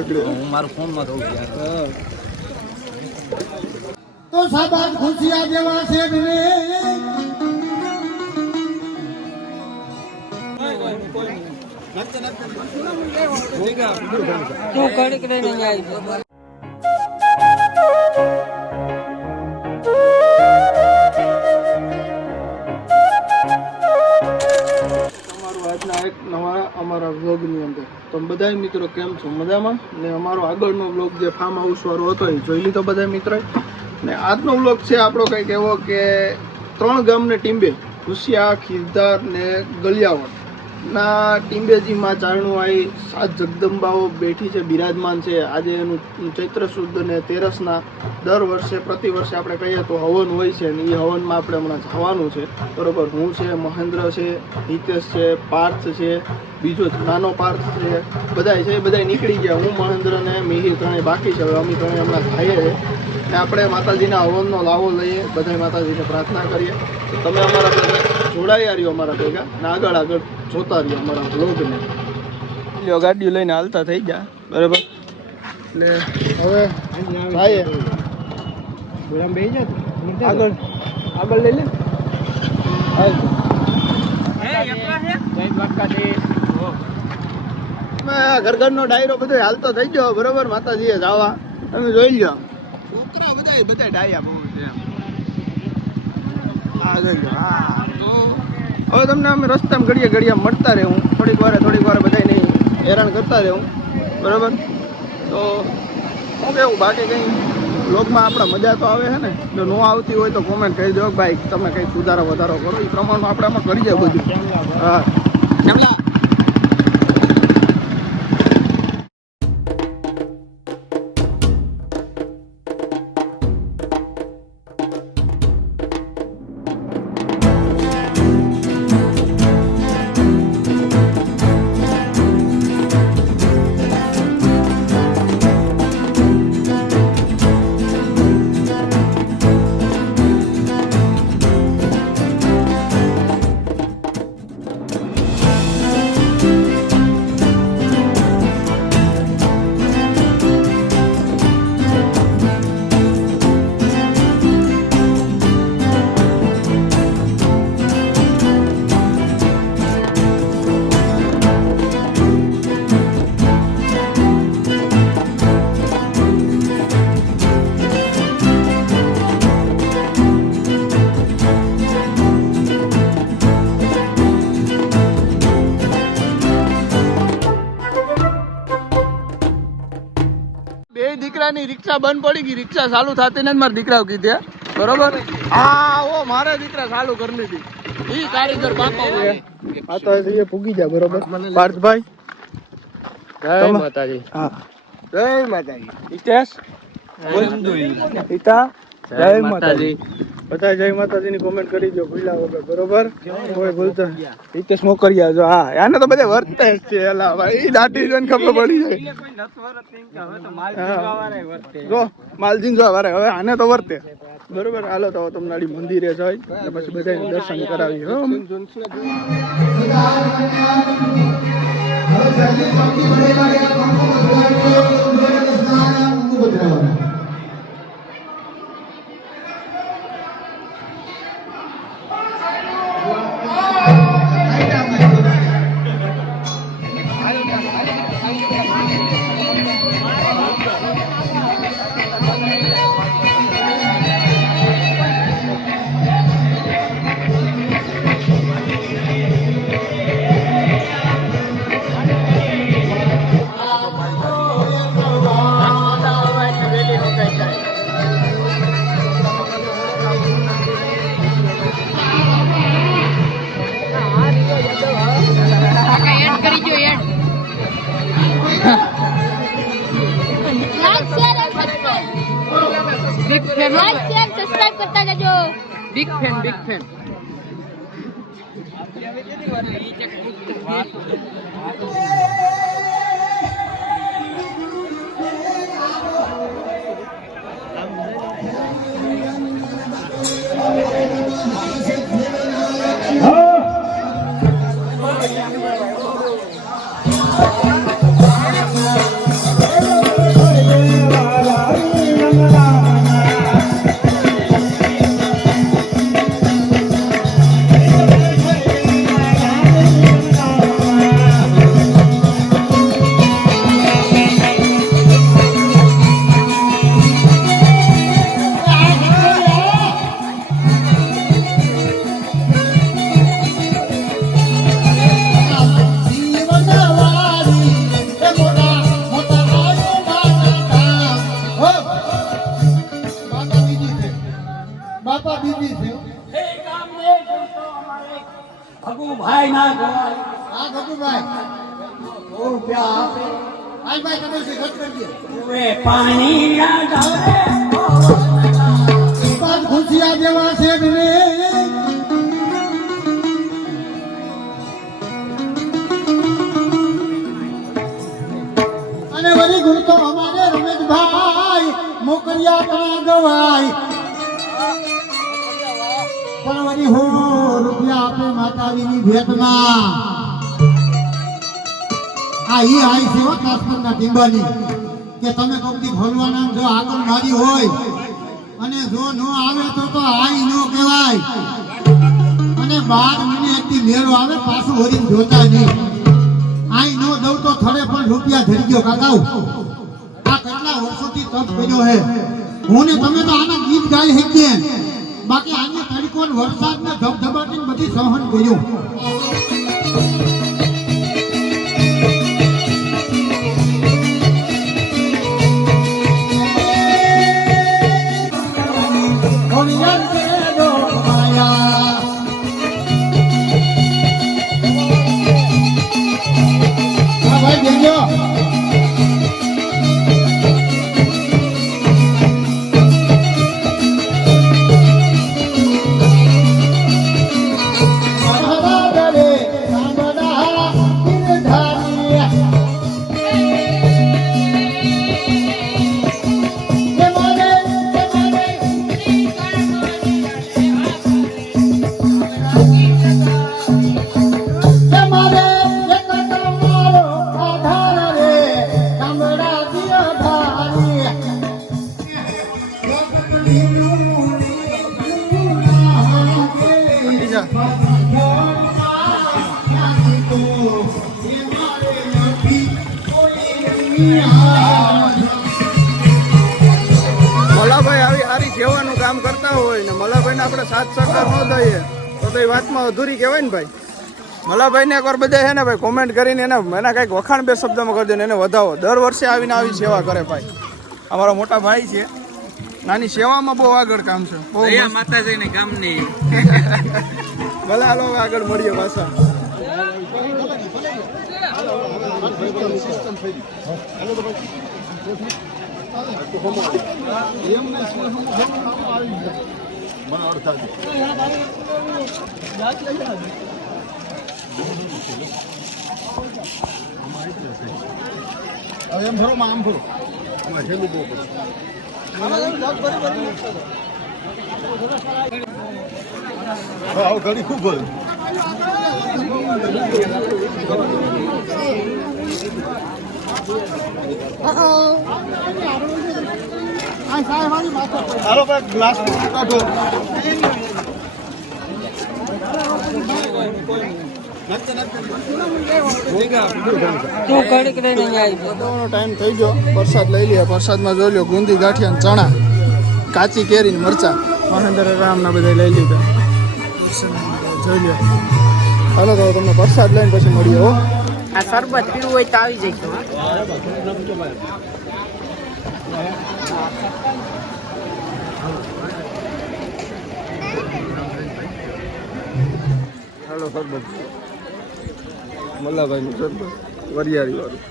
રખડે હું મારું ફોન માં રહું હા તો સાબાદ ખુશિયા જેવા છે ને તું ઘડીક રહીને આવી અમારા વ્લોગની અંદર તો બધા મિત્રો કેમ છો મજામાં ને અમારો આગળનો વ્લોગ જે ફાર્મ હાઉસ વાળો હતો એ જોઈ લીધો બધા મિત્રો ને આજનો વ્લોગ છે આપણો કંઈક એવો કે 3 ગામને ટીંબે કુશિયા ખીરધાર ને ગલિયાવડ ના ટીંબેજીમાં ચારણું આવી 7 જગદંબાઓ બેઠી છે બિરાજમાન છે આજે એનું ચૈત્ર સુદ ને તેરસના દર વર્ષે પ્રતિ વર્ષે આપણે કહીએ તો હવન હોય છે ને એ હવનમાં આપણે હમણાં જવાનું છે બરોબર હું છે મહેન્દ્ર છે હિતેશ છે પાર્થ છે બીજો નાનો પાર્થ છે બધાય છે એ બધાય નીકળી ગયા હું મહેન્દ્ર ને મિહિર ત્રણેય બાકી છે હવે અમે ત્રણેય હમણાં ખાઈએ છે ને આપણે માતાજીના હવનનો લાવો લઈએ બધાય માતાજીને પ્રાર્થના કરીએ તો તમે અમારા જોડાયા રહ્યો અમારા ભેગા ને આગળ આગળ જોતા રહ્યો અમારા બ્લોગને લ્યો ગાડીઓ લઈને હાલતા થઈ ગયા બરાબર એટલે હવે ભાઈએ આગળ આગળ લઈ લે ઘરનો ડાયરો બધો હાલતો થઈ ગયો બરોબર માતાજીએ જવા તમે જોઈ લો છોકરા બધા ડાયા બહુ છે હવે તમને અમે રસ્તામાં ઘડિયા મળતા રહે હું થોડીક વાર બધાને હેરાન કરતા રહે હું બરાબર તો શું કેવું બાકી કંઈ બ્લોગમાં આપણા મજા તો આવે છે ને જો ન આવતી હોય તો કોમેન્ટ કરી દો ભાઈ તમે કંઈ સુધારો વધારો કરો એ પ્રમાણમાં આપણે આમાં કરી જાય બધું હા કેમલા દીકરાની રિક્ષા બંધ પડી ગઈ રિક્ષા ચાલુ થતી ને મારા દીકરા કીધે બરોબર હા મારે દીકરા ચાલુ કરી લીધી ઈ કારીગર બાપા આ તો એ પૂગી જાય બરોબર પાર્થભાઈ જય માતાજી હા જય માતાજી હિતેશ પિતા જય માતાજી બધા જય માતાજી ની કોમેન્ટ કરી દો ભૂલા વગર બરોબર કોઈ ભૂલતા હિતેશ મોકરિયા જો હા આને તો બધા વર્તે જ છે એલા ભાઈ દાટી જોઈને ખબર પડી જાય જો માલજીન જો વારે હવે આને તો વર્તે બરોબર હાલો તો તમને આડી મંદિરે જાય એટલે પછી બધાને દર્શન કરાવી હો સબસ્ક્રાઇબ કરતા જજો બિગ ફેન હા ભગુભાઈ ના ગવાય હા ગગુભાઈ 100 રૂપિયા આપે ભાઈ ભાઈ તમે જે ખર્ચ કરી દો વે પાણી ના ઢાળે સાબાદ ખુશિયા જેવા છે ને અને વળી ગુણ તો અમારે રમેશભાઈ મોકરિયા કણા ગવાય પણ વળી હો રૂપિયા આપે માતાજીની ભેટમાં આ ઈ આઈ સેવા કાશ્મીરના ટીંબાની કે તમે કોકથી ભરવાના જો આગળ મારી હોય અને જો નો આવે તો આઈ નો કહેવાય અને 12 મહિને એટલી મેળો આવે પાછું વળીને જોતા નહીં આઈ નો દઉં તો થડે પણ રૂપિયા ધરી ગયો કાકાઉ આ કેટલા વર્ષોથી તપ કર્યો હે હું ને તમે તો આના ગીત ગાઈ શકીએ બાકી આને તડકો ને વરસાદ ને ધબધબાટી બધી સહન કર્યું મલાભાઈ આવી સારી સેવાનું કામ કરતા હોય ને મલાભાઈને આપણે સાથ સહકાર ન દઈએ તો એ વાતમાં અધૂરી કહેવાય ને ભાઈ. મલાભાઈને એકવાર બધા છે ને ભાઈ કોમેન્ટ કરીને એના કંઈક વખાણ 2 શબ્દમાં કરી દે ને એને વધાવો. દર વર્ષે આવીને આવી સેવા કરે ભાઈ. અમારો મોટા ભાઈ છે, નાની સેવામાં બહુ આગળ કામ છે. બહુ માતાજીને કામ નહીં. ભલે હાલો આગળ મળીએ પાછા. એમ ભરો આમ ભરો છેલ્લું બહુ ઘડી ખૂબ ભરું હાલો ભાઈ ગ્લાસ કાઢો તું કડક રહીને આવી ટાઈમ થઈ ગયો. પ્રસાદ લઈ લ્યો. પ્રસાદમાં જોઈ લો ગુંદી ગાંઠિયા ને ચણા, કાચી કેરી ને મરચા, મહેન્દ્ર રામના બધા લઈ લીધા. જોઈ લો. હાલો તો તમને પ્રસાદ લઈને પછી મળીએ. હો આ શરબત પીવું હોય તો આવી જઈશ. હાલો સરબત મલ્લાભાઈનું સરબત વરિયાળી વાળું.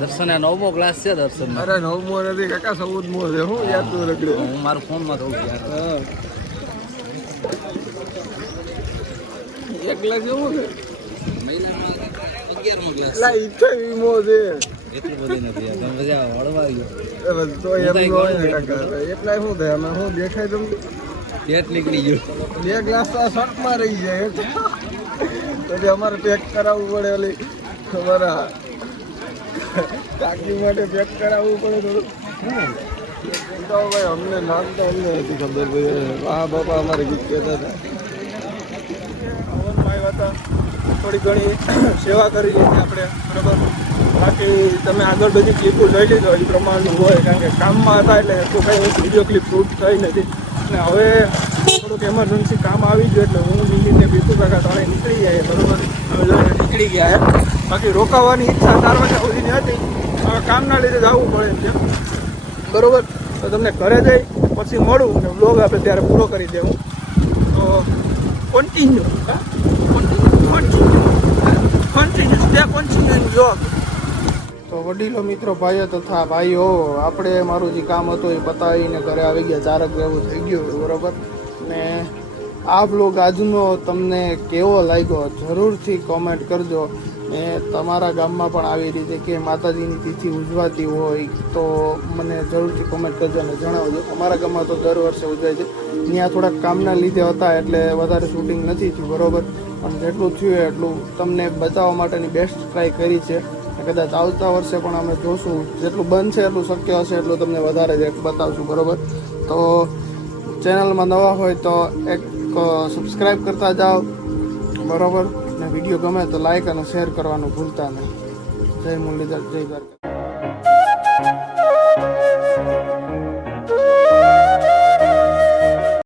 દર્શન 9મો ક્લાસ છે. દર્શન અરે 9મો નથી કાકા, 14મો છે. હું યાદ તો રગડે. હું મારા ફોનમાં કહું છું. હા એક ગ્લાસ એવું છે. 11મો ક્લાસ લા ઈચ્છા વીમો છે. એટલું બધું નથી. તમે બધા વળવા ગયો તો એમ હોય ને કાકા. એટલા શું થાય અમે શું દેખાય તમને? પેટ નીકળી ગયું. 2 ગ્લાસ તો શર્ટમાં રહી જાય પછી અમારે પેક કરાવવું પડે. ઓલી અમારા કાકી માટે પેક કરાવવું પડે થોડું. તો ભાઈ અમને નામ તો અમને નથી ખબર. ભાઈ આ બાપા અમારે ગીત કહેતા હતા. આવ્યા હતા, થોડી ઘણી સેવા કરી હતી આપણે, બરાબર. બાકી તમે આગળ બધી ક્લિપો લઈ લીધો એ પ્રમાણનું હોય, કારણ કે કામમાં હતા એટલે તો કંઈ વિડીયો ક્લિપ શૂટ થઈ નથી. અને હવે થોડુંક એમરજન્સી કામ આવી ગયું એટલે હું નીકળીને પીપુ કાકા ત્રણેય નીકળી ગયા. બરાબર, હવે નીકળી ગયા. બાકી રોકાવાની ઈચ્છા 4 વાગ્યા સુધીની હતી. હવે કામના લીધે જવું પડે એમ છે, બરાબર. તો તમને ઘરે જઈ પછી મળું ને બ્લોગ આપણે ત્યારે પૂરો કરી દેવું. તો કન્ટિન્યુ યોગ. તો વડીલો મિત્રો, ભાઈઓ તથા ભાઈઓ, આપણે મારું જે કામ હતું એ પતાવીને ઘરે આવી ગયા. 4 જેવું થઈ ગયું બરોબર. ને આ બ્લોગ આજનો તમને કેવો લાગ્યો જરૂરથી કોમેન્ટ કરજો. ને તમારા ગામમાં પણ આવી રીતે કે માતાજીની તિથિ ઉજવાતી હોય તો મને જરૂરથી કોમેન્ટ કરજો અને જણાવજો. અમારા ગામમાં તો દર વર્ષે ઉજવાય છે. ત્યાં થોડાક કામના લીધે હતા એટલે વધારે શૂટિંગ નથી થયું બરોબર. પણ જેટલું થયું એટલું તમને બતાવવા માટેની બેસ્ટ ટ્રાય કરી છે. કદાચ આવતા વર્ષે પણ અમે જોશું, જેટલું બનશે એટલું શક્ય હશે એટલું તમને વધારે બતાવશું બરોબર. તો ચેનલમાં નવા હોય તો એક સબસ્ક્રાઈબ કરતા જાઓ બરોબર. ને વિડીયો ગમે તો લાઈક અને શેર કરવાનું ભૂલતા નહીં. જય મુરલીધર, જય દ્વારકા.